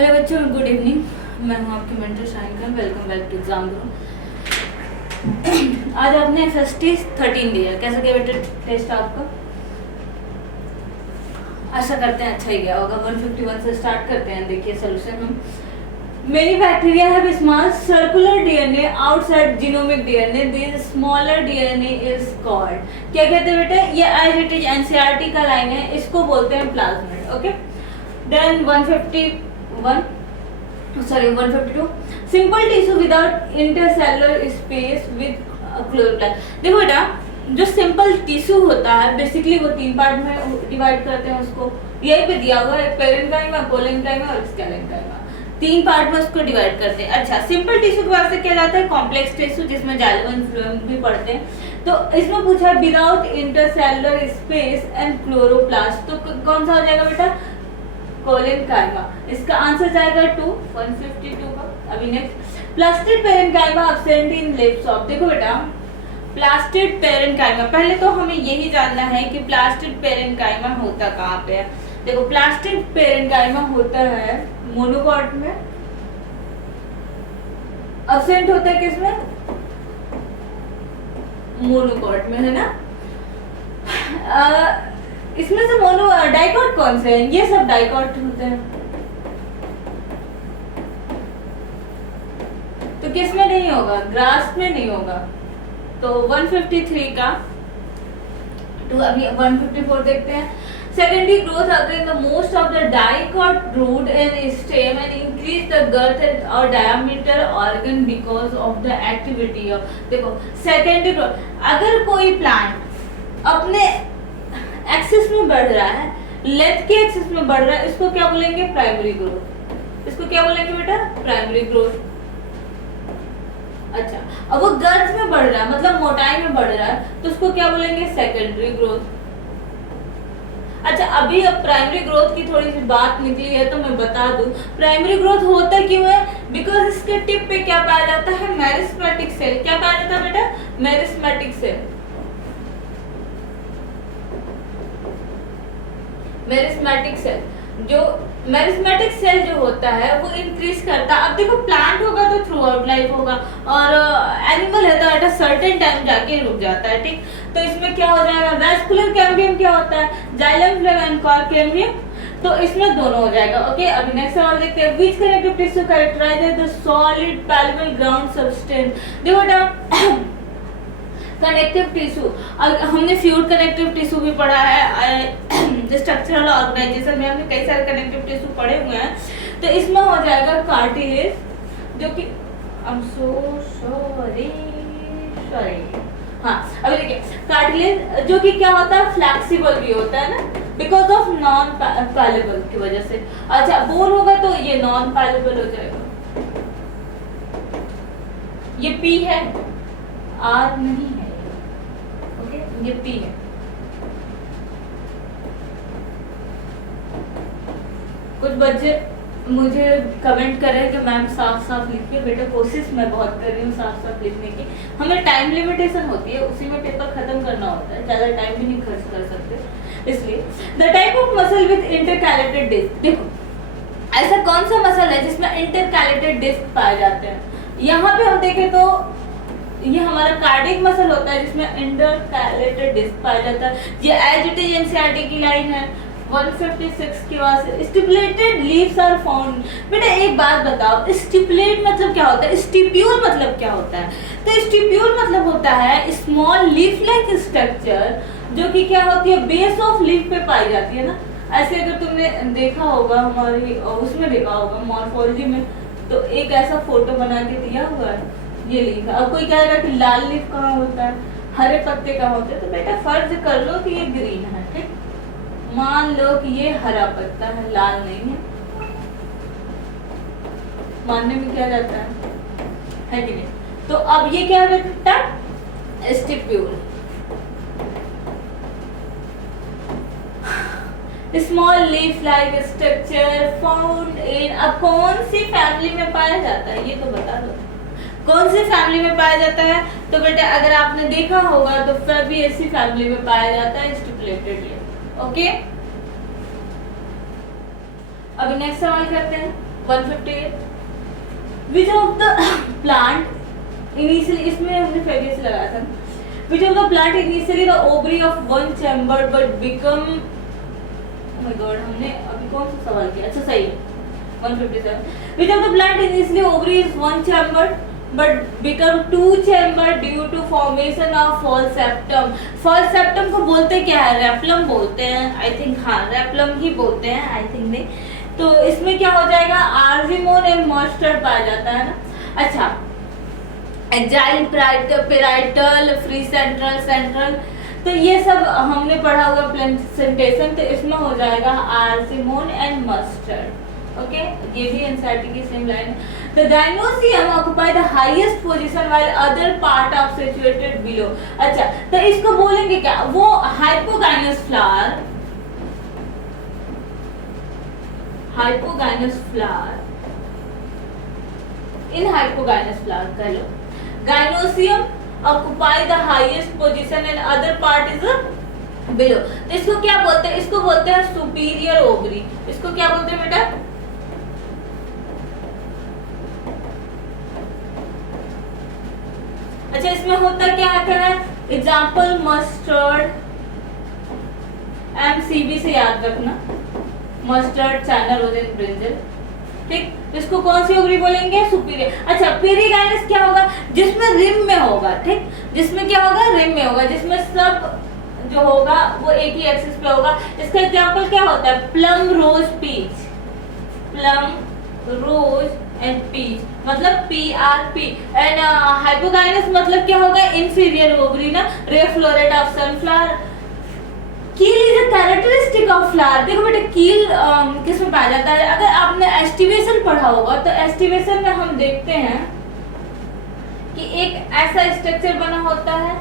Hello बच्चों, good evening. मैं हूं आपकी mentor Shainika. Welcome back to Exam Grow. आज आपने FST 13 दिया, कैसा गया बेटा टेस्ट आपका? आशा करते हैं अच्छा ही गया होगा। 151 से स्टार्ट करते हैं। देखिए सोल्यूशन हम Many bacteria have small circular DNA outside genomic DNA. This smaller DNA is called, क्या कहते हैं बेटा? ये as it is NCERT का लाइन है, इसको बोलते हैं plasmid. Okay, then 152 simple tissue without intercellular space with chloroplast. देखो बेटा, जो सिंपल टिश्यू होता है बेसिकली वो 3 पार्ट में डिवाइड करते हैं उसको। यही पे दिया हुआ है, पेरेन्काइमा, कोलेन्काइमा और स्केलेन्काइमा। 3 पार्ट में उसको डिवाइड करते हैं। अच्छा, सिंपल टिश्यू के बाद से क्या जाता है? कॉम्प्लेक्स टिश्यू, जिसमें जाइलम फ्लोएम भी पढ़ते हैं। तो इसमें पूछा है without intercellular space and chloroplast, तो कौन सा हो जाएगा बेटा? कोलेन्काइमा। इसका आंसर जाएगा 152 का। अभी next, plastid parenchyma absent in lips of. देखो बेटा, प्लास्टिड पेरेन्काइमा, पहले तो हमें यही जानना है कि प्लास्टिड पेरेन्काइमा होता कहाँ पे है। देखो, प्लास्टिड पेरेन्काइमा होता है मोनोकॉट में, अब्सेंट होता है किसमें? मोनोकॉट में, है ना। इसमें से मोनो डाइकॉट कौन से हैं? ये सब डाइकॉट होते हैं। तो किस में नहीं होगा? ग्रास में नहीं होगा। तो 153 का तो अभी 154 देखते हैं। Secondary growth occur in the most of the dicot root and stem and increase the girth or diameter organ because of the activity of। देखो, secondary growth, अगर कोई प्लांट अपने एक्सिस में बढ़ रहा है, लेंथ के एक्सिस में बढ़ रहा है, इसको क्या बोलेंगे? Primary growth. इसको क्या बोलेंगे बेटा? Primary growth. अच्छा, अब वो गर्थ में बढ़ रहा है, मतलब मोटाई में बढ़ रहा है, तो उसको क्या बोलेंगे? Secondary growth. अच्छा, अभी अब प्राइमरी ग्रोथ की थोड़ी सी बात निकली है तो मैं बता दूं, प्राइमरी ग्रोथ होता क्यों है? बिकॉज इसके टिप पे क्या पाया जाता है? Meristematic cell. क्या पाया जाता है बेटा? Meristematic cell. मेरिस्मेटिक सेल, जो मेरिस्मेटिक सेल जो होता है वो इंक्रीज करता है। अब देखो, प्लांट होगा तो थ्रू आउट लाइफ होगा, और एनिमल है तो एट अ सर्टेन टाइम जाके रुक जाता है। ठीक, तो इसमें क्या हो जाएगा? वैस्कुलर कैम्बियम क्या होता है? Xylem phloem and cork cambium. तो इसमें दोनों हो जाएगा। ओके, अभी नेक्स्ट सवाल देखते हैं। Which connective tissue कैरेक्टराइजेस the solid palpable ground substance. देखो बेटा, कनेक्टिव टिश्यू, हमने फ्लूइड कनेक्टिव टिश्यू भी पढ़ा है। स्ट्रक्चरल ऑर्गेनाइजेशन में हमने कई सारे कनेक्टिव टिश्यू पढ़े हुए हैं। तो इसमें हो जाएगा कार्टिलेज, जो कि आई एम सो सॉरी हाँ, अभी देखिए, कार्टिलेज जो कि क्या होता है? फ्लेक्सिबल भी होता है ना, बिकॉज ऑफ नॉन पैलेबल की वजह से। अच्छा, बोन होगा तो ये नॉन पैलेबल हो जाएगा। ये पी है, आर नहीं है। ओके, ये पी है। कुछ बच्चे मुझे कमेंट कर रहे हैं कि मैम साफ साफ लिखिए। बेटा, कोशिश मैं बहुत कर रही हूँ साफ साफ लिखने की। हमें टाइम लिमिटेशन होती है, उसी में पेपर खत्म करना होता है, ज्यादा टाइम भी नहीं खर्च कर सकते। इसलिए the type of muscle with intercalated disc. देखो, ऐसा कौन सा मसल है जिसमें इंटरकैलेटेड डिस्क पाए जाते हैं? यहाँ पे हम देखें तो ये हमारा कार्डियक मसल होता है जिसमें इंटरकैलेटेड डिस्क पाया जाता है। ये एज इट इज एनसीईआरटी की लाइन है 156 के बाद। Stipulated leaves are found. बेटा एक बात बताओ, स्टिपुलेट मतलब क्या होता है? स्टिप्यूल मतलब क्या होता है? तो स्टिप्यूल मतलब होता है स्मॉल लीफ लाइक स्ट्रक्चर, जो कि क्या होती है? बेस ऑफ लीफ पे पाई जाती है ना। ऐसे अगर तुमने देखा होगा, हमारी उसमें देखा होगा मॉर्फोलॉजी में, तो एक ऐसा फोटो बना के दिया हुआ है, ये लीफ है। अब कोई कहेगा कि लाल लीफ कहाँ होता है, हरे पत्ते कहाँ होते हैं? तो बेटा फर्ज कर लो कि ये ग्रीन है। ठीक, मान लो कि ये हरा पत्ता है, लाल नहीं है। मानने में क्या जाता है कि नहीं? तो अब ये क्या है बेटा? Stipule. Small leaf like structure found in. अब कौन सी फैमिली में पाया जाता है ये तो बता दो, कौन सी फैमिली में पाया जाता है? तो बेटा अगर आपने देखा होगा तो फेबिएसी फैमिली में पाया जाता है स्टिपुलेटेड लीफ। ओके, अभी नेक्स्ट सवाल करते हैं। 158 विच ऑफ द प्लांट इनिशियली, इसमें हमने फेबियस लगाया था, विच of the plant initially the ovary of one chamber but become, oh my God हमने अभी कौन सा सवाल किया, अच्छा सही है 157, विच of the plant initially ovary is one chamber but become two chamber due to formation of false septum. false septum को बोलते क्या है, रेप्लम बोलते हैं आई थिंक, हाँ रेप्लम ही बोलते हैं आई थिंक नहीं, तो इसमें क्या हो जाएगा आर्जिमोन एंड मस्टर्ड पाया जाता है ना। अच्छा agile parietal free central central, तो ये सब हमने पढ़ा होगा प्लेसेंटेशन, तो इसमें हो जाएगा आर्जिमोन एंड मस्टर्ड। ओके ये भी एनसीईआरटी की सेम लाइन है। The gynoecium occupy the highest position while other part are situated below. अच्छा तो इसको बोलेंगे क्या, वो हाइपोगाइनस फ्लावर, हाइपोगाइनस फ्लावर, इन हाइपोगाइनस फ्लावर कह लो, gynoecium occupy the highest position and other part is below, तो इसको क्या बोलते हैं, इसको बोलते हैं सुपीरियर ओवरी, इसको क्या बोलते हैं बेटा, अच्छा इसमें होता क्या है, एग्जाम्पल मस्टर्ड, एमसीबी से याद रखना, मस्टर्ड चाइना रोजेन ब्रिंजल, ठीक, इसको कौन सी ओवरी बोलेंगे, सुपीरियर। अच्छा पेरीगाइनस क्या होगा, जिसमें रिम में होगा, ठीक, जिसमें क्या होगा रिम में होगा, जिसमें सब जो होगा वो एक ही एक्सिस पे होगा। इसका एग्जाम्पल क्या होता है, plum rose peach, plum rose and peach, मतलब PRP, एंड हाइपोगाइनस मतलब क्या होगा, इंफीरियर ओवरी ना, ray floret of sunflower. Keel is a characteristic of flower, देखो बेटा कील किस में पाया जाता है, अगर आपने एस्टिवेशन पढ़ा होगा तो एस्टिवेशन में हम देखते हैं कि एक ऐसा स्ट्रक्चर बना होता है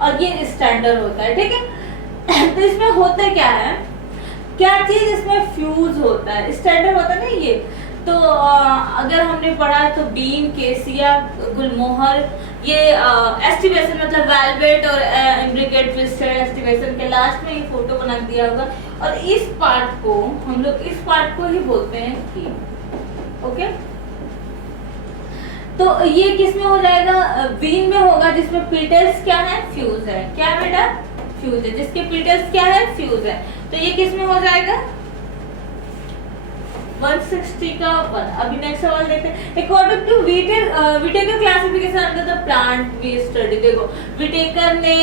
और ये स्टैंडर्ड होता है, ठीक है। तो इसमें होता क्या है, क्या चीज इसमें फ्यूज होता है, स्टैंडर्ड होता है ना ये, तो अगर हमने पढ़ा तो बीम, केसिया, गुलमोहर, ये एस्टिवेशन मतलब वेलवेट और इम्ब्रिकेट ट्विस्टेड एस्टिवेशन के लास्ट में ये फोटो बना दिया होगा, और इस पार्ट को हम लोग इस पार्ट को ही बोलते हैं की, ओके। तो ये किस में हो जाएगा, बीन में होगा, जिसमें पीटल्स क्या है, फ्यूज है, क्या है बेटा, फ्यूज है, जिसके पीटल्स क्या है, फ्यूज है, तो ये किस में हो जाएगा 160 का 1। अभी नेक्स्ट सवाल देखते हैं, according to Whittaker classification under the plant we study, देखो विटेकर ने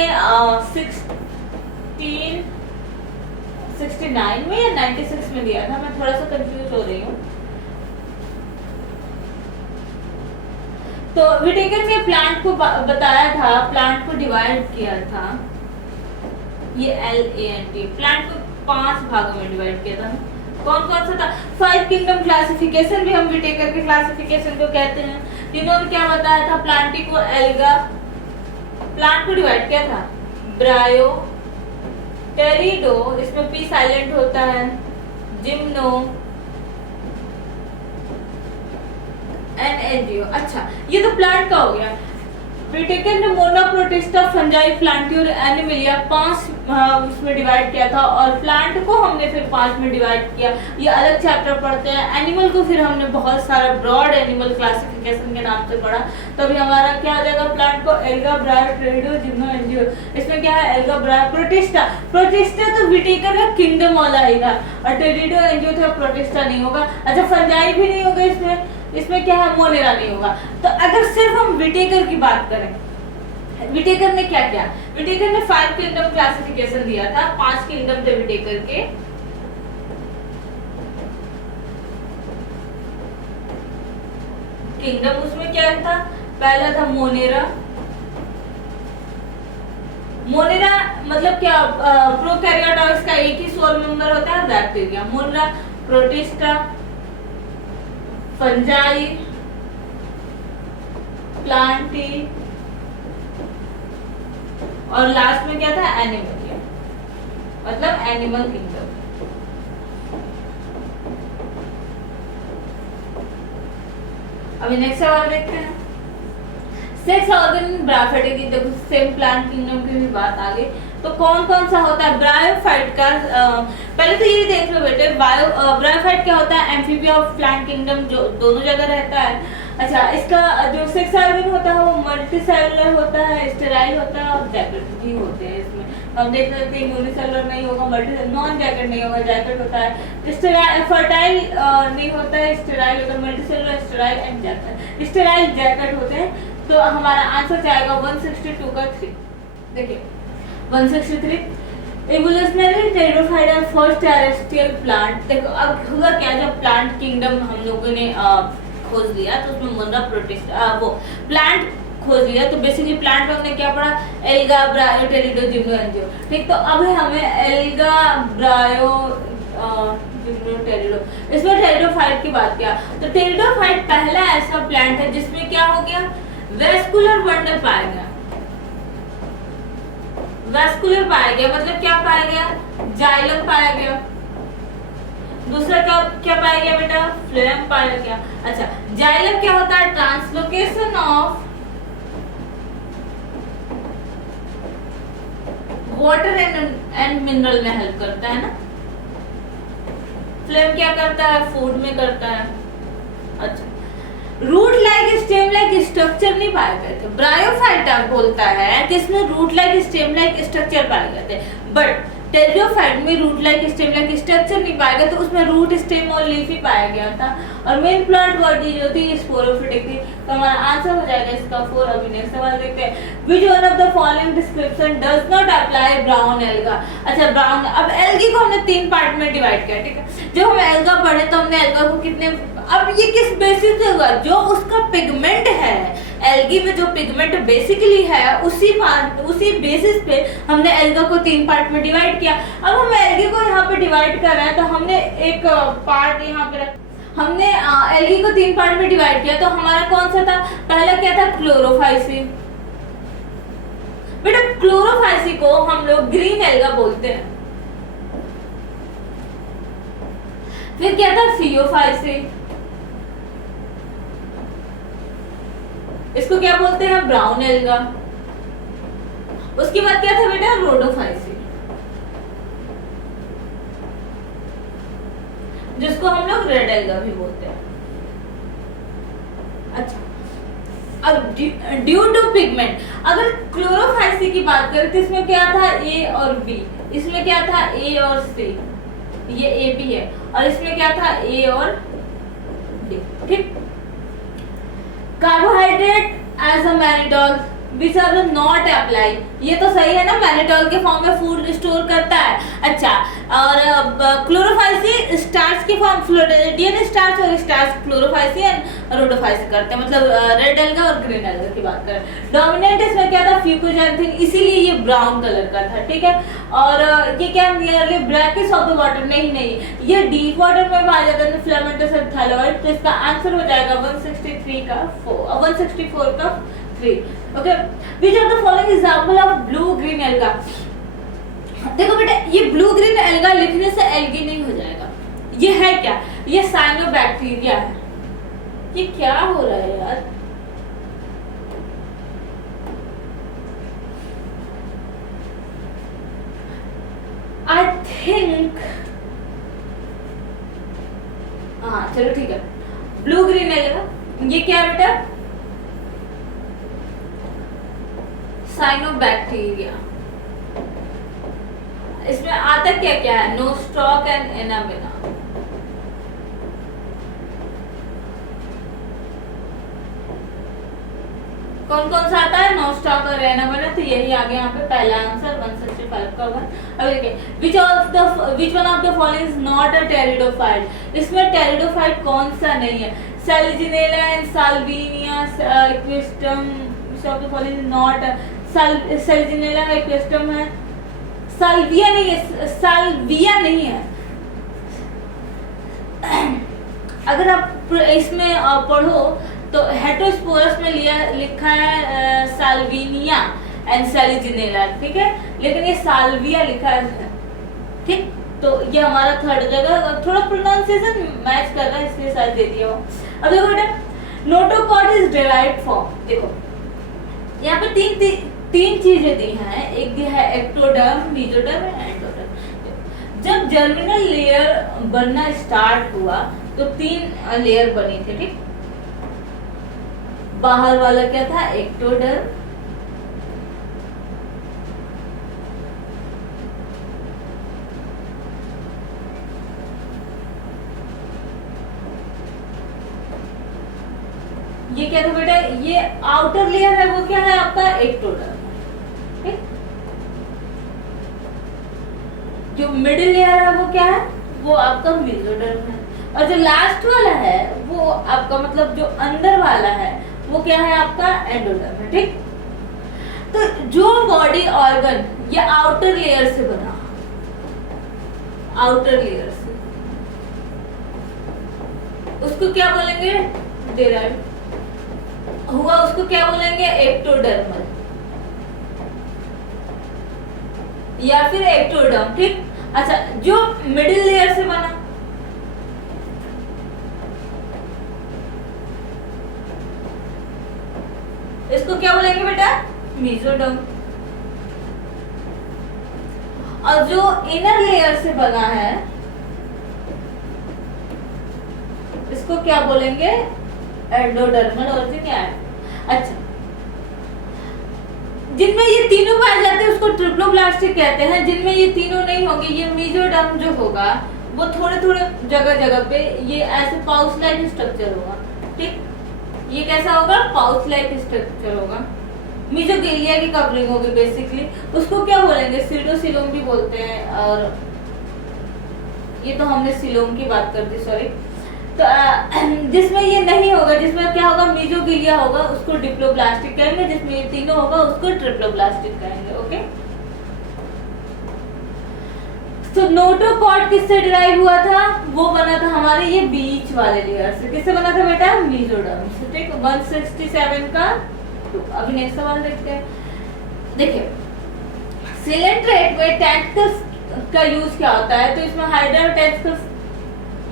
69 में या 96 में दिया था, मैं थोड़ा सा कंफ्यूज हो रही हूँ। तो विटेकर ने प्लांट को बताया था, प्लांट को डिवाइड किया था, ये LANT प्लांट को 5 भागों में डिवाइड किया था, कौन कौन सा था, 5 किंगडम क्लासिफिकेशन भी हम विटेकर के क्लासिफिकेशन को कहते हैं। जिन्होंने क्या बताया था, प्लांटिको एल्गा, प्लांट को डिवाइड किया था, ब्रायो, टेरिडो, इसमें पी साइलेंट होता है, जिम्नो एंड एंजियो। अच्छा ये तो प्लांट का हो गया। विटेकर ने मोनोप्रोटिस्टा, फंजाई, प्लांटी और एनिमलिया 5 उसमें डिवाइड किया था, और प्लांट को हमने फिर 5 में डिवाइड किया, ये अलग चैप्टर पढ़ते हैं। एनिमल को फिर हमने बहुत सारा ब्रॉड एनिमल क्लासिफिकेशन के नाम से पढ़ा, तो अभी हमारा क्या आ जाएगा, प्लांट को एल्गा, ब्रायो, टेरिडो, जिम्नो, एंजियो, इसमें क्या है एल्गा, ब्रायो, प्रोटिस्टा, प्रोटिस्टा तो विटेकर का किंगडम वाला ही था, और टेरिडो, एंजियो था, प्रोटिस्टा नहीं होगा। अच्छा फंजाई भी नहीं होगा इसमें, इसमें क्या है मोनेरा नहीं होगा। तो अगर सिर्फ हम विटेकर की बात करें, विटेकर ने क्या किया, विटेकर ने 5 किंगडम क्लासिफिकेशन दिया था, 5 किंगडम थे विटेकर के। किंगडम उसमें क्या था, पहला था मोनेरा, मोनेरा मतलब क्या, प्रोकैरियोट्स का एक ही सोल मेंबर होता है bacteria, Monera, protista, fungi, Plantae, और लास्ट में क्या था एनिमलिया, मतलब एनिमल किंगडम। अभी नेक्स्ट सवाल देखते हैं, सेक्स ऑर्गन ब्राफेटे की, देखो सेम प्लांट किंगडम की भी बात आ गई। तो कौन कौन सा होता है ब्रायोफाइट का? पहले तो ये देख लो बेटे, ब्रायोफाइट क्या होता है? एम्फीबिया ऑफ प्लांट किंगडम, जो दोनों जगह रहता है। अच्छा, इसका जो सेक्स ऑर्गन होता है वो मल्टीसेलुलर होता है, स्टेराइल होता है और जैकेट भी होते हैं। इसमें हम देख सकते हैं यूनिसेलुलर नहीं होगा, मल्टी नॉन जैकेट नहीं होगा, जैकेट होता है। स्टेराइल फर्टाइल नहीं होता है, स्टेराइल होता है, multicellular sterile and jacket, sterile jacket होते हैं। तो हमारा आंसर जाएगा 162 का 3। देखिए 163 evolutionary pteridophyte and first terrestrial plant. देखो अब हुआ क्या, जब प्लांट किंगडम हम लोगों ने खोज लिया तो उसमें मुनरा प्रोटिस्ट वो प्लांट खोज लिया, तो बेसिकली प्लांट में हमने क्या पढ़ा? Alga, ब्रायो, टेरिडो, gymno, angio. ठीक, तो अब हमें एल्गा, ब्रायो, जिम्नो, टेरिडो, इसमें टेरिडोफाइट की बात किया। तो टेरिडोफाइट पहला ऐसा प्लांट है जिसमें क्या हो गया? वेस्कुलर बंडल पाया गया। वेस्कुलर पाया गया मतलब क्या पाया गया? जाइलम पाया गया। दूसरा क्या पाया गया बेटा? फ्लोएम पाया गया। अच्छा, जाइलम क्या होता है? Translocation of water and mineral में हेल्प करता है ना। फ्लोएम क्या करता है? फूड में करता है। अच्छा, root like stem like structure नहीं पाए गए थे। ब्रायोफाइट बोलता है कि इसमें root like stem like structure पाए गए थे, बट टेरिडोफाइट में root like stem like structure नहीं पाया गया, तो उसमें रूट, स्टेम और लीफ ही पाया गया था। और मेन प्लांट बॉडी जो थी स्पोरोफिटिक थी। तो हमारा आंसर हो जाएगा इसका 4। अभी नेक्स्ट सवाल देखते हैं। Which one of the following description does not apply brown alga? अच्छा, ब्राउन, अब एल्गी को हमने 3 पार्ट में डिवाइड किया। ठीक है, जब हम एल्गा पढ़े तो हमने एल्गा को कितने, अब ये किस बेसिस पे होगा? जो उसका पिगमेंट है, एल्गी में जो पिगमेंट बेसिकली है उसी बेसिस पे हमने एल्गा को 3 पार्ट में डिवाइड किया। अब हम एल्गी को यहाँ पे डिवाइड कर रहे हैं, तो हमने एक पार्ट यहाँ पे हमने एल्गी को 3 पार्ट में डिवाइड किया। तो हमारा कौन सा था? पहला क्या था? क्लोरोफाइसी। बेटा क्लोरोफाइसी को हम लोग ग्रीन एल्गा बोलते हैं। फिर क्या था? फियोफाइसी। इसको क्या बोलते हैं? Brown alga. उसके बाद क्या था बेटा? रोडोफाइसी, जिसको हम लोग रेड एल्गा भी बोलते हैं। अच्छा, अब ड्यू टू पिगमेंट, अगर क्लोरोफाइसी की बात करें तो इसमें क्या था? ए और बी। इसमें क्या था? ए और सी, ये ए बी है। और इसमें क्या था? ए और डी। ठीक, carbohydrate as a mannitol which are not apply, ये तो सही है ना, मैनिटोल के फॉर्म में फूड स्टोर करता है। अच्छा, और क्लोरोफाइसी स्टार्च के फॉर्म, फ्लोरिडियन स्टार्च और स्टार्च क्लोरोफाइसी एंड रोडोफाइसी करते हैं, मतलब रेड एल्गा और ग्रीन एल्गा की बात करें। डोमिनेंट इसमें क्या था? फ्यूकोजैंथिन, इसीलिए ये ब्राउन कलर का था। ठीक है, और ये क्या nearly brackish of the water, नहीं, ये डीप वाटर में पाया जाता है, फिलामेंटस एंड थायलॉइड। तो इसका आंसर हो जाएगा 163 का 4, 164 का 3। Okay, which are the following example of blue green alga? देखो बेटा, ये ब्लू ग्रीन एल्गा लिखने से एल्गी नहीं हो जाएगा। ये है क्या? ये साइनोबैक्टीरिया है। ये क्या हो रहा है यार? आई थिंक, हाँ चलो ठीक है, ब्लू ग्रीन एल्गा ये क्या है बेटा? साइनोबैक्टीरिया। इसमें आता क्या क्या है? नोस्टॉक एंड एनामिना। कौन कौन सा आता है? नोस्टॉक और एनामिना। तो यही आ गया यहाँ पे पहला आंसर 165 का 1। अब देखिए, which one of the following is not a pteridophyte? इसमें टेरिडोफाइट कौन सा नहीं है? Selaginella and salvinia equisetum, of the following is not selaginella का इक्विस्टम है, साल्विया नहीं है, साल्विया नहीं है। अगर आप इसमें पढ़ो तो हेटरोस्पोरस में लिखा है साल्विनिया एंड सेलिजिनेला, ठीक है, लेकिन ये साल्विया लिखा है। ठीक, तो ये हमारा थर्ड जगह, थोड़ा प्रोनाउंसिएशन मैच कर रहा है इसलिए शायद दे दिया हो। अब देखो बेटा, नोटोकॉट इज डिराइव्ड फ्रॉम, देखो यहाँ पे तीन चीजें दी हैं, एक दिया है एक्टोडर्म, मेसोडर्म एंड एंडोडर्म। जब जर्मिनल लेयर बनना स्टार्ट हुआ तो तीन लेयर बनी थी, ठीक। बाहर वाला क्या था, एक्टोडर्म, ये क्या था बेटा, ये आउटर लेयर है वो क्या है आपका, एक्टोडर्म, ठीक। जो मिडिल लेयर है वो क्या है, वो आपका मेसोडर्म है, और जो लास्ट वाला है वो आपका मतलब जो अंदर वाला है वो क्या है आपका एंडोडर्म है, ठीक। तो जो बॉडी ऑर्गन ये आउटर लेयर से बना, आउटर लेयर से, उसको क्या बोलेंगे, डेराइव हुआ, उसको क्या बोलेंगे, एक्टोडर्मल या फिर एक्टोडर्म, ठीक। अच्छा, जो मिडिल लेयर से बना, इसको क्या बोलेंगे बेटा, मेसोडर्म। और जो इनर लेयर से बना है इसको क्या बोलेंगे, एंडोडर्मल और क्या है। अच्छा, जिनमें ये तीनों पाए जाते हैं उसको ट्रिप्लोब्लास्टिक कहते हैं, जिनमें ये तीनों नहीं होंगे, ये मेसोडर्म जो होगा वो थोड़े थोड़े जगह जगह पे ये ऐसे पाउच लाइक स्ट्रक्चर होगा, ठीक। ये कैसा होगा, पाउच लाइक स्ट्रक्चर होगा, मेसोगेलिया की कवरिंग होगी बेसिकली। उसको क्या बोलेंगे, सीडोसिलोम भी बोलते हैं, और ये तो हमने सिलोम की बात कर दी, सॉरी। तो जिसमें ये नहीं होगा, जिसमें क्या होगा, मेसोगेलिया होगा, उसको डिप्लोब्लास्टिक कहेंगे, जिसमें ये तीनों होगा उसको ट्रिप्लोब्लास्टिक कहेंगे, ओके। तो नोटोकॉर्ड किससे डिराइव हुआ था, वो बना था हमारे ये बीच वाले लेयर से, किससे बना था बेटा, मेसोडर्म से, ठीक। 167 का। तो अभी नेक्स्ट सवाल देखते हैं। देखिए, सिलेंट्रेट में टेंटिकल्स का यूज क्या होता है, तो इसमें हाइड्रा टेंटिकल्स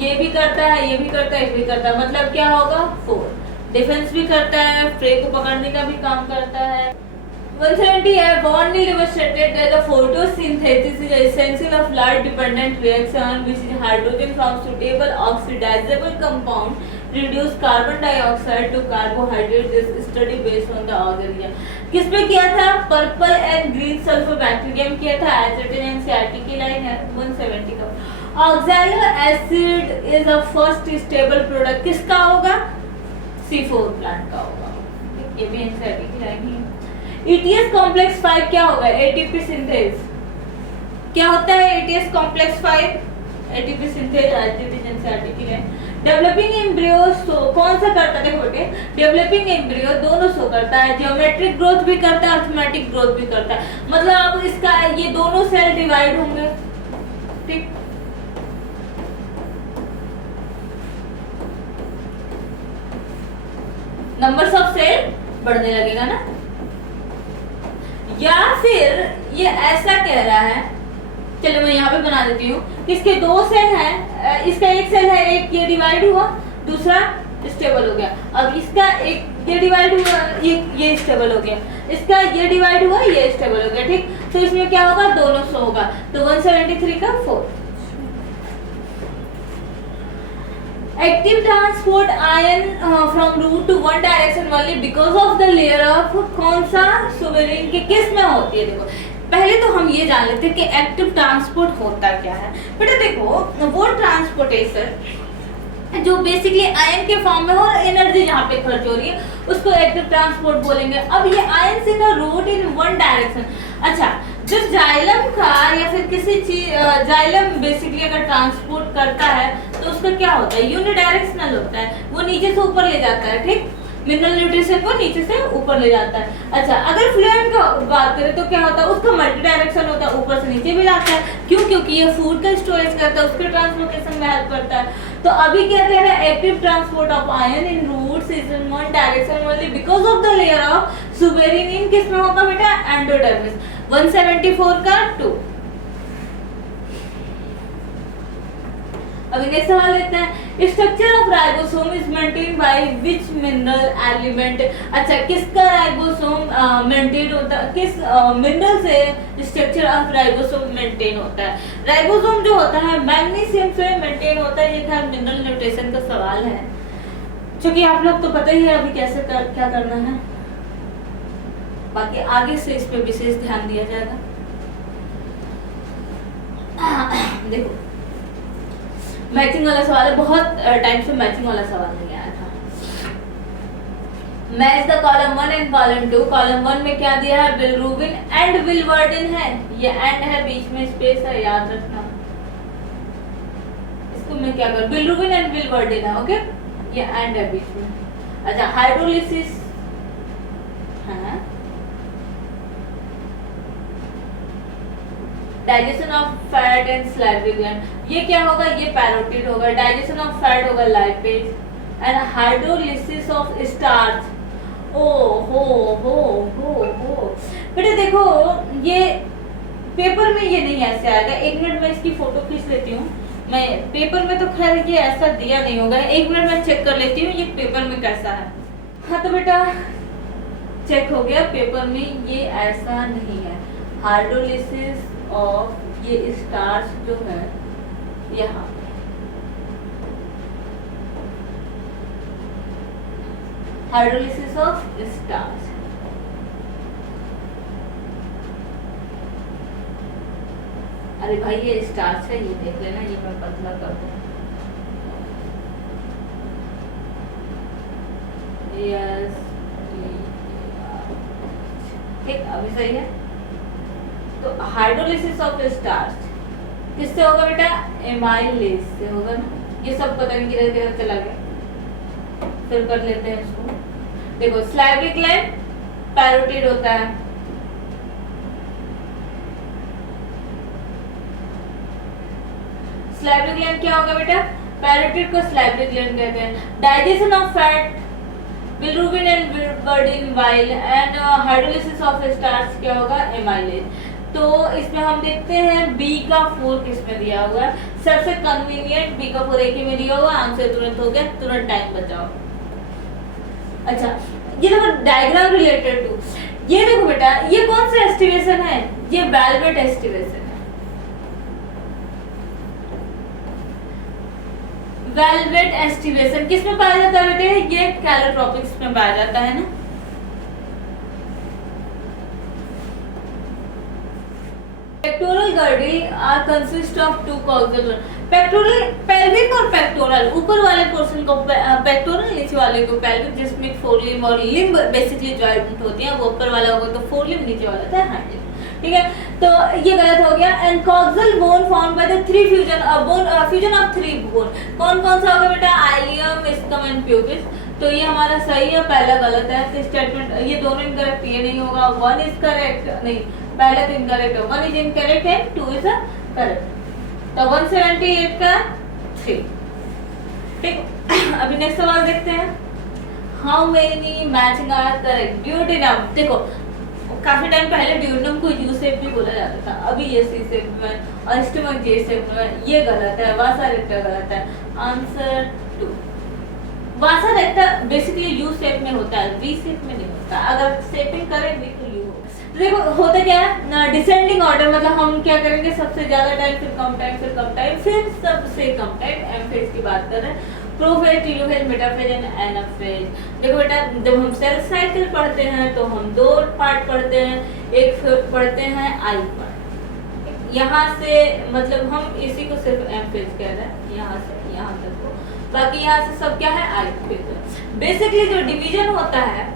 ये भी करता है, ये भी करता है, ये भी करता है, मतलब क्या होगा, 4। डिफेंस भी करता है, प्रे को पकड़ने का भी काम करता है। 170 है, Bornell demonstrated that the photosynthesis is essential of light dependent reaction which is hydrogen from suitable oxidizable compound reduce carbon dioxide to carbohydrate। This study based on the auguria। किस पे किया था, purple and green sulphur bacterium किया था, एसिटिन NCERT की line है 170 का। Oxalic acid is a first stable product, किसका होगा, C4 प्लांट का होगा, ये भी एनसीईआरटी की लाइन है। ETS कॉम्प्लेक्स 5 क्या होगा, एटीपी सिंथेज। क्या होता है ETS complex 5, ATP synthase, NCERT की लाइन। डेवलपिंग एम्ब्रियो कौन सा करता है, देखो बेटे, डेवलपिंग एम्ब्रियो दोनों शो करता है, जियोमेट्रिक ग्रोथ भी करता है, अर्थमेटिक ग्रोथ भी करता है, मतलब अब इसका ये दोनों सेल डिवाइड होंगे, ठीक। नंबर ऑफ सेल बढ़ने लगेगा ना, या फिर ये ऐसा कह रहा है, चलो मैं यहाँ पे बना देती हूँ, इसके 2 सेल हैं, इसका एक सेल है, एक ये डिवाइड हुआ, दूसरा स्टेबल हो गया। अब इसका एक ये डिवाइड हुआ, ये स्टेबल हो गया, इसका ये डिवाइड हुआ, ये स्टेबल हो गया, ठीक। तो इसमें क्या होगा, दोनों सो होगा, तो 173 का 4। Active transport ion from root to one direction only because of the layer of कौन सा, सुबेरिन के किस में होती है। देखो, पहले तो हम ये जान लेते हैं कि एक्टिव ट्रांसपोर्ट होता क्या है। बेटा देखो, वो ट्रांसपोर्टेशन जो बेसिकली आयन के फॉर्म में और एनर्जी जहाँ पे खर्च हो रही है उसको एक्टिव ट्रांसपोर्ट बोलेंगे। अब ये ion in a root in one direction. अच्छा, जो जाइलम का या फिर किसी चीज जाइलम बेसिकली अगर ट्रांसपोर्ट करता है तो उसका क्या होता है, यूनिडायरेक्शनल होता है, वो नीचे से ऊपर ले जाता है, ठीक। मिनरल न्यूट्रिशन को नीचे से ऊपर ले जाता है। अच्छा, अगर फ्लूएम का बात करें तो क्या होता है, उसका मल्टी डायरेक्शन होता है, ऊपर से नीचे भी जाता है। क्यों? क्योंकि ये फूड का स्टोरेज करता है, उसके ट्रांसपोर्टेशन में हेल्प करता है। तो अभी क्या कह रहे हैं, active transport of ion in roots is in one direction only because of the layer of suberin in किस में होगा बेटा, एंडोडर्मिस। 174 का 2। अभी नेक्स्ट सवाल लेते हैं, structure of ribosome is maintain by which mineral element. अच्छा, किसका राइबोसोम मेंटेन होता है, किस मिनरल से स्ट्रक्चर ऑफ राइबोसोम मेंटेन होता है। राइबोसोम जो होता है मैग्नीशियम से मेंटेन होता है। ये था मिनरल न्यूट्रिशन का सवाल है, क्योंकि आप लोग तो पता ही है अभी कैसे क्या करना है, बाकी आगे से इस पे विशेष ध्यान दिया जाएगा। देखो मैचिंग वाला सवाल है, बहुत टाइम से मैचिंग वाला सवाल नहीं आया था। Match the column 1 and column 2। Column 1 में क्या दिया है, बिलरुबिन एंड विलवर्डिन है, ये एंड है, बीच में स्पेस है, याद रखना। इसको मैं क्या करूं, बिलरुबिन एंड विलवर्डिन है, ओके, ये एंड है बीच में। अच्छा, हाइड्रोलिसिस है, digestion of fat and salivary gland, ये क्या होगा, ये पैरोटिड होगा। डाइजेशन ऑफ फैट होगा lipase, and hydrolysis of starch. ओ हो बेटा देखो, ये पेपर में ये नहीं ऐसे आएगा। एक मिनट में इसकी फोटो खींच लेती हूँ। मैं पेपर में तो खैर ये ऐसा दिया नहीं होगा, एक मिनट में चेक कर लेती हूँ ये पेपर में कैसा है। हाँ तो बेटा चेक हो गया, पेपर में ये ऐसा नहीं है। हाइड्रोलिसिस ऑफ ये स्टार्च जो है यहाँ पे, हाइड्रोलिसिस ऑफ स्टार्च। अरे भाई ये स्टार्च है, ये देख लेना, ये मैं पतला कर दूं। यस ठीक, अभी सही है। तो हाइड्रोलिसिस ऑफ स्टार्च किससे होगा बेटा, एमाइलेज से होगा ना। ये सब पता नहीं किधर किधर चला गया, फिर कर लेते हैं इसको। देखो स्लाइवरी ग्लैंड पैरोटिड होता है, स्लाइवरी ग्लैंड क्या होगा बेटा, पैरोटिड को स्लाइवरी ग्लैंड कहते हैं। Digestion of fat, bilirubin and biliverdin bile, and hydrolysis of starch क्या होगा, एमाइलेज। तो इसमें हम देखते हैं बी का 4 किसमें दिया हुआ है, सबसे कन्वीनियंट बी का 4 एक ही में दिया हुआ, आंसर तुरंत हो गया, तुरंत टाइम बचाओ। अच्छा ये देखो डायग्राम रिलेटेड टू, ये देखो बेटा ये कौन सा एस्टिवेशन है, ये वेलवेट एस्टिवेशन है। वेलवेट एस्टिवेशन किस में पाया जाता है बेटे, ये कैलोट्रॉपिक्स में पाया जाता है ना। Pectoral girdle are consist of 2 coxal, pectoral pelvic और पेक्टोरल, ऊपर वाले पोर्शन को पेक्टोरल, नीचे वाले को पेल्विक, जिसमें फोरलिम्ब और लिम्ब बेसिकली जॉइंट होती हैं। वो ऊपर वाला होगा तो फोरलिम्ब, नीचे वाला था हैंड लिम्ब, ठीक है। तो ये गलत हो गया। And coxal bone form by the 3 fusion of 3 bone, कौन कौन सा होगा बेटा, आइलियम, स्कम एंड प्यूबिस। तो ये हमारा सही है, पहला गलत है। तो स्टेटमेंट ये दोनों इनकरेक्ट, ये नहीं होगा, 1 इज करेक्ट, नहीं पहला तो इनकरेक्ट है, 1 इज इनकरेक्ट है, 2 इज करेक्ट। तो 178 का 3, ठीक। अभी नेक्स्ट सवाल देखते हैं, how many matching are correct, ड्यूटेनम। देखो काफी टाइम पहले ड्यूटेनम को यू शेप भी बोला जाता था, अभी ये सी शेप में और स्टमक जे शेप में, ये गलत है। वासा रेक्टा गलत है, आंसर 2। वासा रेक्टा बेसिकली यू शेप में होता है, वी शेप में नहीं होता। अगर शेपिंग करें भी तो यू होगा। देखो होता क्या है, डिसेंडिंग ऑर्डर, मतलब हम क्या करेंगे, सबसे ज्यादा टाइम, फिर कम टाइम, फिर कम टाइम, फिर सबसे कम टाइम। एम फेज की बात कर रहे हैं, prophase, telophase, metaphase and anaphase. देखो बेटा जब हम सेल साइकिल पढ़ते हैं तो हम 2 पार्ट पढ़ते हैं, एक पढ़ते हैं आई पार्ट। यहाँ से मतलब हम इसी को सिर्फ एम फेज कह रहे हैं, यहाँ से यहाँ तक को, बाकी यहाँ से सब क्या है, आई फेज। बेसिकली जो डिवीजन होता है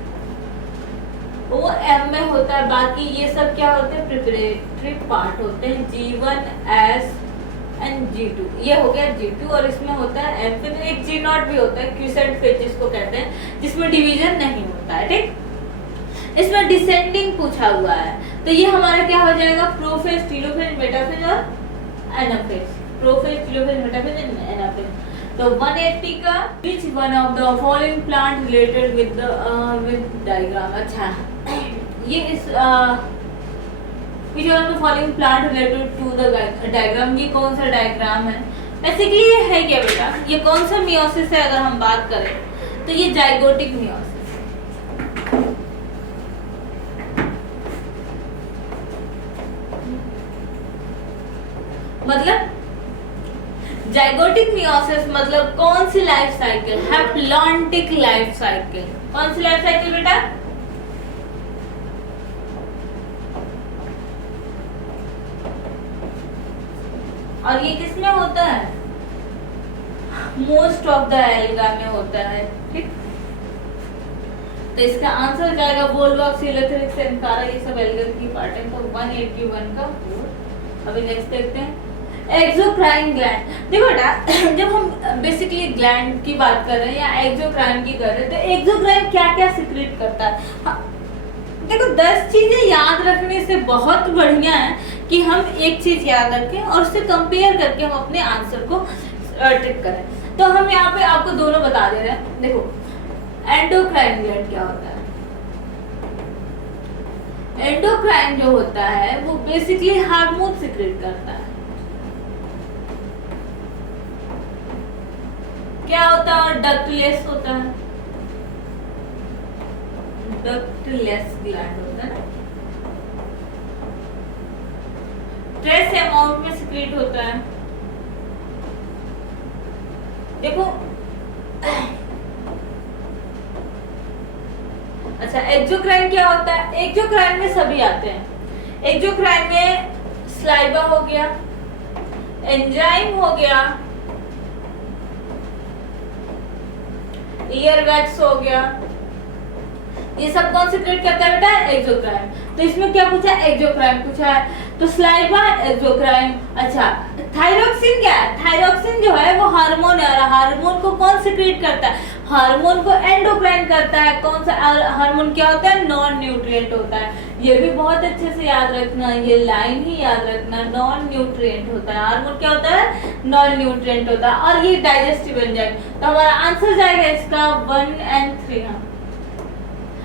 वो एम में होता है, बाकी ये सब क्या होते हैं, प्रिपरेटरी पार्ट होते हैं, G1, S एंड G2। ये हो गया G2, और इसमें होता है एम फेज, एक G0 भी होता है, क्यूसेंट फेज जिसको कहते हैं, जिसमें डिवीजन नहीं होता है, ठीक। इसमें डिसेंडिंग पूछा हुआ है, तो ये हमारा क्या हो जाएगा, प्रोफेज, टीलोफेज, मेटाफेज और anaphase. Prophase, telophase, metaphase and anaphase. तो 180 का which one of the following plant related with the with diagram। अच्छा ये इस which one of the following plant related to the diagram, ये कौन सा डायग्राम है, बेसिकली ये है क्या बेटा, ये कौन सा मियोसिस है अगर हम बात करें तो ये जाइगोटिक मियोसिस। मतलब जाइगोटिक मियोसिस मतलब कौन सी life cycle, haplontic life cycle. कौन सी लाइफ साइकिल बेटा, और ये किसमें होता है, मोस्ट ऑफ द एल्गा में होता है। ठीक, तो इसका आंसर हो जाएगा वोल्वॉक्स, सिलोथेरिक्स, एंकारा, ये सब एल्गल की पार्ट है। तो 181 का 4। अभी नेक्स्ट देखते हैं एक्सोक्राइन ग्लैंड। देखो बेटा जब हम बेसिकली ग्लैंड की बात कर रहे हैं या एक्सोक्राइन की कर रहे हैं तो एक्सोक्राइन क्या क्या सिक्रेट करता है। देखो 10 चीजें याद रखने से बहुत बढ़िया है कि हम एक चीज याद रखें और उससे कंपेयर करके हम अपने आंसर को ट्रिक करें। तो हम यहाँ पे आपको दोनों बता दे रहे हैं। देखो एंडोक्राइन ग्लैंड क्या होता है, एंडोक्राइन जो होता है वो बेसिकली हार्मोन सिक्रेट करता है। क्या होता है, डक्टलेस होता है, डक्टलेस ग्लैंड होता है। ट्रेस अमाउंट में सिक्रेट होता है। देखो अच्छा एक्सोक्राइन क्या होता है, एक्सोक्राइन में सभी आते हैं। एक्सोक्राइन में स्लाइवा हो गया, एंजाइम हो गया, ईयर वैक्स हो गया, ये सब कौन सिक्रेट करता है बेटा, एक्सोक्राइन। तो इसमें क्या पूछा, एक्सोक्राइन पूछा है, तो स्लाइवा एक्सोक्राइन। अच्छा थायरोक्सिन क्या है, थायरोक्सिन जो है वो हार्मोन है और हार्मोन को कौन सिक्रेट करता है, हार्मोन को एंडोक्राइन करता है। कौन सा हार्मोन क्या होता है, नॉन न्यूट्रिएंट होता है। ये भी बहुत अच्छे से याद रखना, ये लाइन ही याद रखना, नॉन न्यूट्रिएंट होता है। हार्मोन क्या होता है, नॉन न्यूट्रिएंट होता है और ये डाइजेस्टिव एंजाइम। तो हमारा आंसर जाएगा इसका 1 और 3।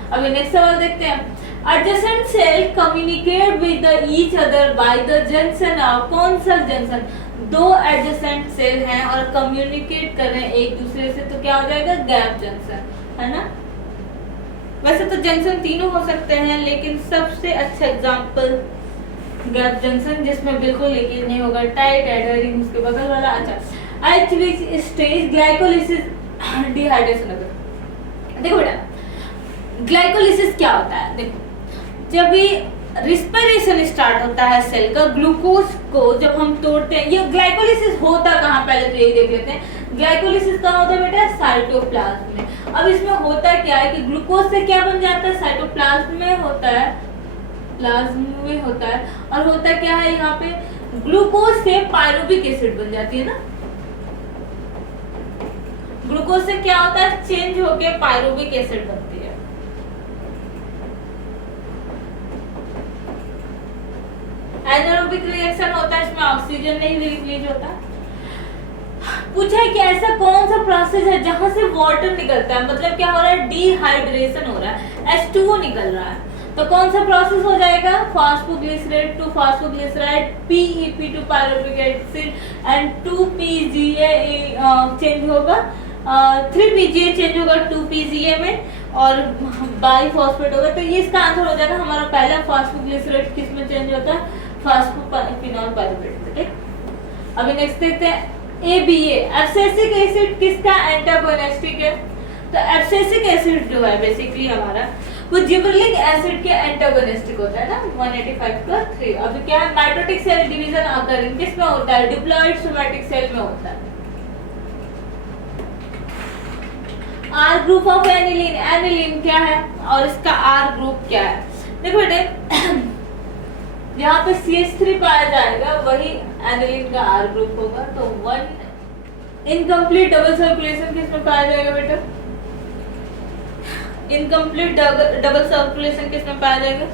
अभी नेक्स्ट सवाल देखते हैं। adjacent cell communicate with the each other by the junction of, कौन सा जंक्शन, दो adjacent cell हैं और कम्युनिकेट कर रहे हैं एक दूसरे से, तो क्या हो जाएगा, गैप जंक्शन, है ना। वैसे तो जंक्शन तीनों हो सकते हैं लेकिन सबसे अच्छा एग्जांपल गैप जंक्शन जिसमें बिल्कुल लीकेज नहीं होगा, टाइट एडहरिंग उसके बगल वाला। अच्छा eight which stage glycolysis dehydration होगा। देखो बेटा ग्लाइकोलिसिस क्या होता है, देखो जब भी रिस्पिरेशन स्टार्ट होता है सेल का, ग्लूकोज को जब हम तोड़ते हैं, ये ग्लाइकोलिसिस होता कहाँ, पहले तो यही देख लेते हैं। ग्लाइकोलिसिस कहाँ होता है बेटा, साइटोप्लाज्म में। अब इसमें होता क्या है कि ग्लूकोज से क्या बन जाता है, साइटोप्लाज्म में होता है, प्लाज्म में होता है। और होता क्या है यहाँ पे, ग्लूकोज से पायरुविक एसिड बन जाती है ना। ग्लूकोज से क्या होता है, चेंज होके पायरुविक एसिड बनती है। एनारोबिक रिएक्शन होता है, इसमें ऑक्सीजन नहीं रिलीज होता। पूछा है कि ऐसा कौन सा प्रोसेस है जहां से वाटर निकलता है, मतलब क्या हो रहा है, डिहाइड्रेशन हो रहा है, H2O निकल रहा है। तो कौन सा प्रोसेस हो जाएगा, phosphoglycerate to phosphoglyceride, PEP to pyruvic acid and 2PGA change होगा, 3PGA चेंज होगा 2PGA में और बाईफॉस्फेट होगा। तो ये इसका आंसर हो जाएगा हमारा पहला, फास्फोग्लिसरेट किस में चेंज होता है, फास्फोफिनॉल पायरुवेट में। ठीक, अभी नेक्स्ट देखते हैं ABA, एब्सिसिक एसिड किसका एंटागोनिस्टिक है। तो एब्सिसिक एसिड जो है बेसिकली हमारा वो जिबरेलिक एसिड के एंटागोनिस्टिक होता है ना, 185 का 3। अभी क्या है, माइटोटिक सेल डिवीजन अकरिंग किस में होता है, डिप्लॉइड सोमैटिक सेल में होता है। R group of aniline, aniline क्या है और इसका R ग्रुप क्या है। देखो बेटे यहाँ पे CH3 पाया जाएगा वही एनिलीन का R ग्रुप होगा। तो 1 इनकम्प्लीट डबल सर्कुलेशन किसमें पाया जाएगा बेटा, इनकम्प्लीट डबल सर्कुलेशन किसमें पाया जाएगा,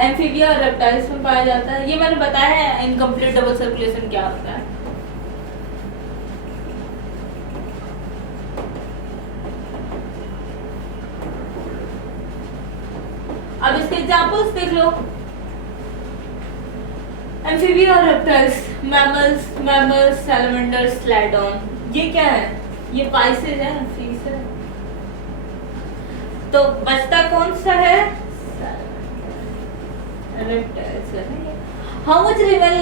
एम्फीबिया और रेप्टाइल्स में पाया जाता है। ये मैंने बताया है इनकम्प्लीट डबल सर्कुलेशन क्या होता है। अब इसके एग्जांपल्स देख लो। एम्फीबिया और रेप्टाइल्स, मैमल्स, सैलमेंडर्स, स्लाइडॉन। ये क्या है? ये पाइसेज है, फिश है। तो बचता कौन सा है? रेप्टाइल्स है ना। How much remain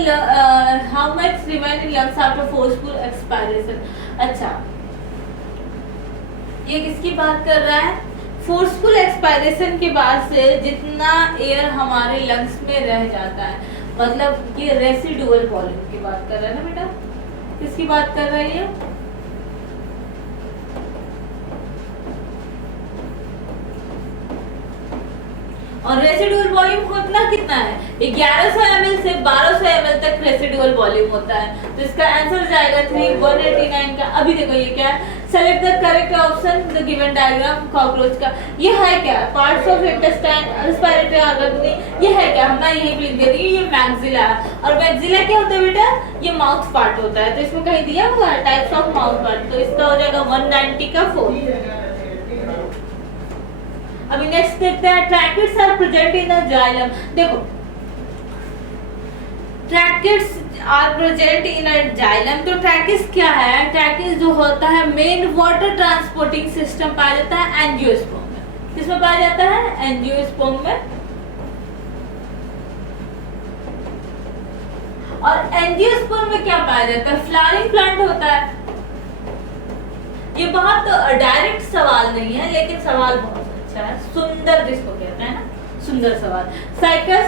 in lungs after forceful expiration? अच्छा, ये किसकी बात कर रहा है? फोर्सफुल एक्सपायरेशन के बाद से जितना एयर हमारे लंग्स में रह जाता है, मतलब ये रेसिडुअल वॉल्यूम की बात कर रहा है ना बेटा। किसकी बात कर रहा है ये? और रेसिडुअल वॉल्यूम होता कितना है? 1100 ml से 1200 ml तक रेसिडुअल वॉल्यूम होता है। तो इसका आंसर जाएगा 189 का। अभी देखो ये क्या है? Select the correct option the given diagram. Cockroach का ये है क्या? Parts of intestine, respiratory organ. ये है क्या? हमने यही लिख दे रही है, ये मैक्सिला है। और मैक्सिला क्या होता है बेटा? ये माउथ पार्ट होता है। तो इसमें कहीं दिया हुआ है टाइप्स ऑफ माउथ पार्ट, तो इसका हो जाएगा 190 का 4। अभी नेक्स्ट देखते हैं, tracheids are present in the xylem. देखो, tracheids are present in a xylem. तो ट्रैकिस क्या है? ट्रैकिस जो होता है मेन वाटर ट्रांसपोर्टिंग सिस्टम पाया जाता है एंजियोस्पर्म में। किसमें पाया जाता है? एंजियोस्पर्म में। और एंजियोस्पर्म में क्या पाया जाता है? फ्लावरिंग प्लांट होता है। ये बहुत डायरेक्ट सवाल नहीं है, लेकिन सवाल बहुत सुंदर, जिसको कहते हैं ना सुंदर सवाल। Cycas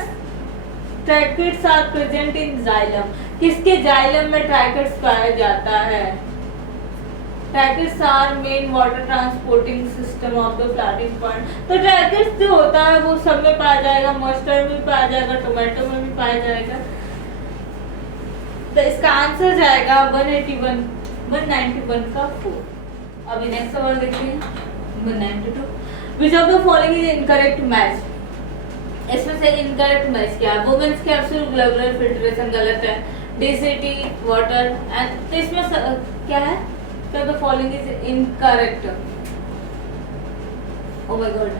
tracheids are present in xylem. किसके जाइलम में ट्रैकिड्स पाया जाता है? Tracheids are main water transporting system of the flowering plant. तो ट्रैकिड्स जो होता है वो सब में पाया जाएगा, मस्टर्ड में पाया जाएगा, टोमेटो में भी पाया जाएगा। तो इसका आंसर जाएगा 191 का 4। अभी नेक्स्ट सवाल देखिए 192। Which of the following is incorrect match? इसमें से इनकरेक्ट मैच क्या है? वुमेन्स कैप्सूल ग्लोबुलर फिल्ट्रेशन गलत है। DCT वाटर एंड तो इसमें क्या है? तो the following is incorrect. Oh my god.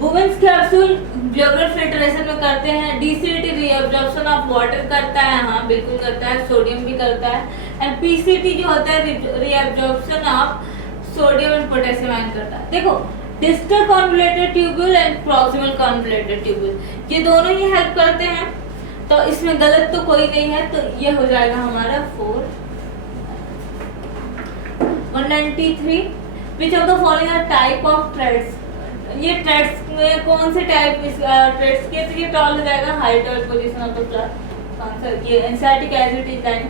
Bowman's capsule glomerular filtration में करते हैं। DCT रीअब्जॉर्प्शन ऑफ वाटर करता है, हाँ बिल्कुल करता है, सोडियम भी करता है। एंड PCT जो होता है reabsorption of sodium and potassium ion करता है। देखो, distal convoluted tubule and proximal convoluted tubule, ये दोनों ही हेल्प करते हैं। तो इसमें गलत तो कोई नहीं है, तो ये हो जाएगा हमारा 4। 193। Which of the following are type of threads? ये थ्रेड्स में कौन से टाइप थ्रेड्स के? तो ये टॉल हो जाएगा, हाइट और position of the plant. Answer ये एंजाइटिक acid line.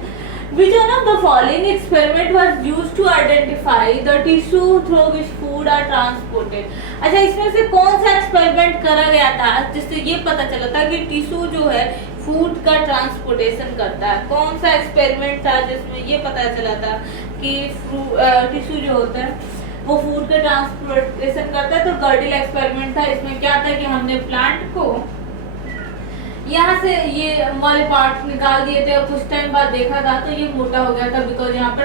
Which one of the following experiment was used to identify the tissue through which food are transported? अच्छा, इसमें से कौन सा एक्सपेरिमेंट करा गया था जिससे ये पता चला था कि टिश्यू जो है फूड का ट्रांसपोर्टेशन करता है? कौन सा एक्सपेरिमेंट था जिसमें ये पता चला था कि टिश्यू जो होता है वो फूड का ट्रांसपोर्टेशन करता है? तो गर्डिल एक्सपेरिमेंट था। इसमें क्या था कि हमने प्लांट को यहाँ से ये वाले पार्ट निकाल दिए थे और कुछ टाइम बाद देखा था तो ये मोटा हो गया था, बिकॉज यहाँ पे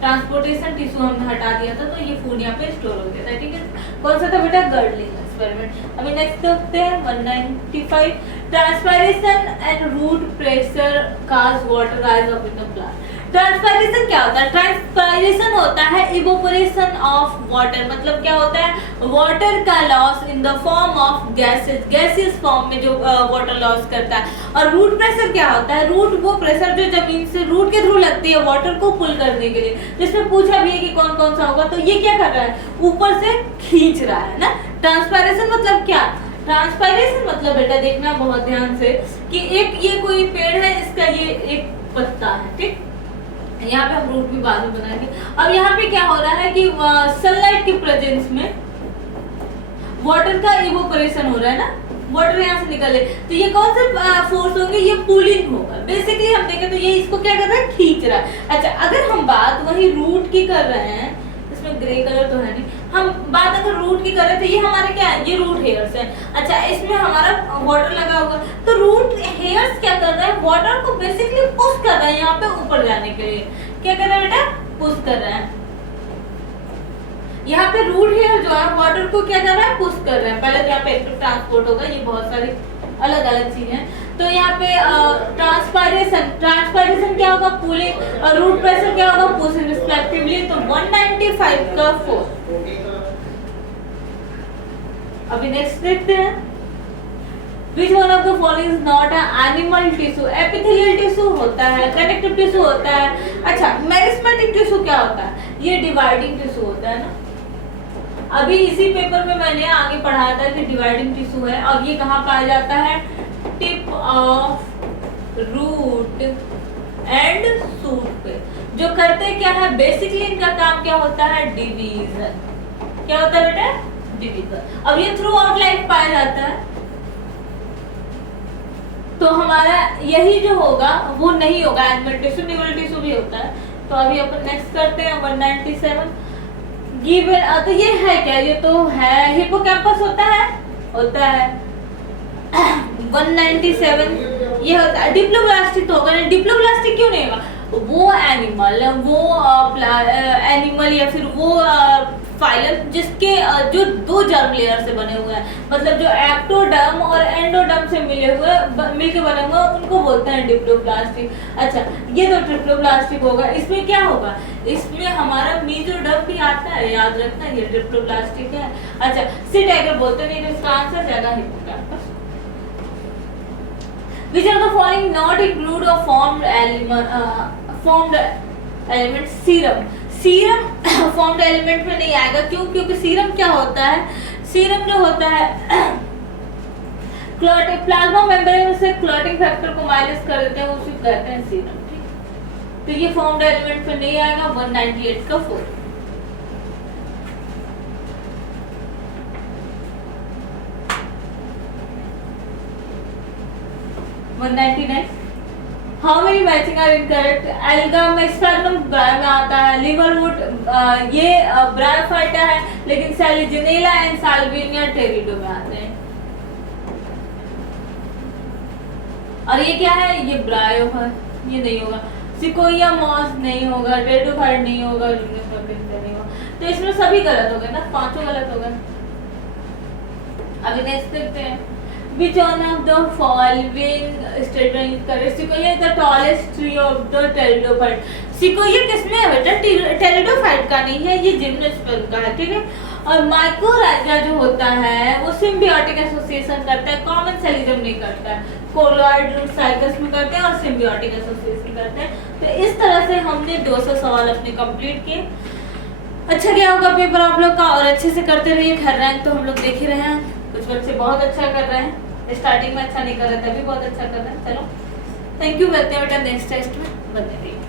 ट्रांसपोर्टेशन टिश्यू हमने हटा दिया था, तो ये फूड यहाँ पे स्टोर हो गया था। ठीक है, कौन सा था बेटा? Girdling experiment. अभी नेक्स्ट देखते हैं 195। Transpiration and root pressure cause water rise of in the plant. Transpiration क्या होता है? ट्रांसपायरेशन होता है इवोपोरेशन ऑफ वाटर। मतलब क्या होता है? वाटर का loss in the form of gases, gaseous form में जो वाटर लॉस करता है। और रूट प्रेशर क्या होता है? रूट वो प्रेशर जो जमीन से रूट के थ्रू लगती है वाटर को पुल करने के लिए, जिसमें पूछा भी है कि कौन कौन सा होगा। तो ये क्या कर रहा है? ऊपर से खींच रहा है ना। ट्रांसपायरेशन मतलब क्या? ट्रांसपायरेशन मतलब बेटा देखना बहुत ध्यान से कि एक ये कोई पेड़ है, इसका ये एक पत्ता है, ठीक, यहाँ पे हम रूट भी बाद में बनाएंगे। अब यहाँ पे क्या हो रहा है कि सनलाइट के प्रेजेंस में वाटर का इवोपरेशन हो रहा है ना, वाटर यहाँ से निकले, तो ये कौन सा फोर्स होंगे? ये पुलिंग होगा। बेसिकली हम देखें तो ये इसको क्या कर रहा है? खींच रहा है। अच्छा, अगर हम बात वही रूट की कर रहे हैं, इसमें ग्रे कलर तो है नहीं, हम बात अगर रूट की कर रहे थे, ये हमारे क्या है? ये रूट हेयर्स है। अच्छा, इसमें हमारा वाटर लगा होगा, तो रूट हेयर्स क्या कर रहा है? वाटर को बेसिकली पुश कर रहा है यहाँ पे ऊपर जाने के लिए। क्या कर रहा है बेटा? पुश कर रहा है। यहाँ पे रूट हेयर जो है वाटर को क्या कर रहा है? पुश कर रहा है। पहले तो यहाँ पे एक्टिव ट्रांसपोर्ट होगा, ये बहुत सारी अलग अलग चीजें हैं। तो यहाँ पे ट्रांसपायरेशन क्या होगा, पूलिंग, और रूट प्रेशर क्या होगा, पुशिंग रिस्पेक्टिवली। तो 195 का 4। अभी नेक्स्ट देखते हैं, Which one of the following is not an animal tissue? Epithelial tissue होता है, connective tissue होता है। अच्छा, मेरिस्मेटिक टिश्यू क्या होता है? ये डिवाइडिंग टिश्यू होता है ना। अभी इसी पेपर में मैंने आगे पढ़ाया था कि डिवाइडिंग टिश्यू है, और ये कहाँ पाया जाता है, tip of root and shoot पे। जो करते क्या है, बेसिकली इनका काम क्या होता है, डिवीजन। क्या होता है बेटा, डिवीजन। अब ये थ्रू आउट लाइफ पाया जाता है, तो हमारा यही जो होगा वो नहीं होगा, एनिमल टिश्यू, न्यूरल टिश्यू भी होता है। तो अभी अपन नेक्स्ट करते हैं 197। गिवन, तो ये है क्या, ये तो है हिप्पोकैम्पस होता है 197। ये होता है डिप्लोब्लास्टिक, तो होगा नहीं, डिप्लोब्लास्टिक क्यों नहीं होगा, वो एनिमल, एनिमल या फिर वो फाइलम जिसके जो 2 जर्म लेयर से बने हुए हैं, मतलब जो एक्टोडर्म और एंडोडर्म से मिलके बने हुए हैं, उनको बोलते हैं डिप्लोब्लास्टिक। अच्छा, ये तो ट्रिप्लोब्लास्टिक होगा। इसमें क्या होगा, इसमें हमारा मेसोडर्म भी आता है, याद रखना, ये ट्रिप्लोब्लास्टिक है। अच्छा, सी टाइगर बोलते नहीं, तो इसका आंसर जाएगा hippocampus. Which of the following not include a formed element? Serum formed element में नहीं आएगा, क्यों, क्योंकि सीरम क्या होता है, सीरम जो होता है क्लॉटिंग, प्लाज्मा मेम्ब्रेन से क्लॉटिंग फैक्टर को माइनस कर देते हैं, उसी को कहते हैं सीरम। ठीक, तो ये फॉर्म्ड एलिमेंट में नहीं आएगा। 198 का 4। 199। How many matching are incorrect? एल्गम स्पैग्नम ब्रायो में आता है, लिवरवुड ये ब्रायोफाइटा है, लेकिन सैलिजिनेला एंड साल्विनिया टेरिडो में आते हैं। और ये क्या है, ये ब्रायो है, ये नहीं होगा। सिकोया मॉस नहीं होगा, टेरिडोफाइट नहीं होगा, नहीं होगा। तो इसमें सभी गलत हो गए ना, 5 गलत हो गए। अभी नेक्स्ट देखते हैं, Which one of the following statement is correct? Sequoia is the tallest tree of the pteridophyte. Sequoia किसमें है बेटा, टेरिडोफाइट का नहीं है, ये जिम्नोस्पर्म का है। ठीक है, और माइकोराइजा जो होता है वो सिम्बियोटिक एसोसिएशन करता है, कॉमन सेलिजम नहीं करता है, कोलोइड रूट साइकस में करते हैं और सिम्बियोटिक एसोसिएशन करते हैं। तो इस तरह से हमने 200 सवाल अपने कंप्लीट किए। अच्छा क्या होगा पेपर आप लोग का, और अच्छे से करते रहिए। खैर रैंक तो हम लोग देख ही रहे हैं, कुछ बच्चे बहुत अच्छा कर रहे हैं, स्टार्टिंग में अच्छा नहीं कर रहे थे, अभी बहुत अच्छा कर रहे हैं। चलो थैंक यू, मिलते हैं बेटा नेक्स्ट टेस्ट में, बने रहिए।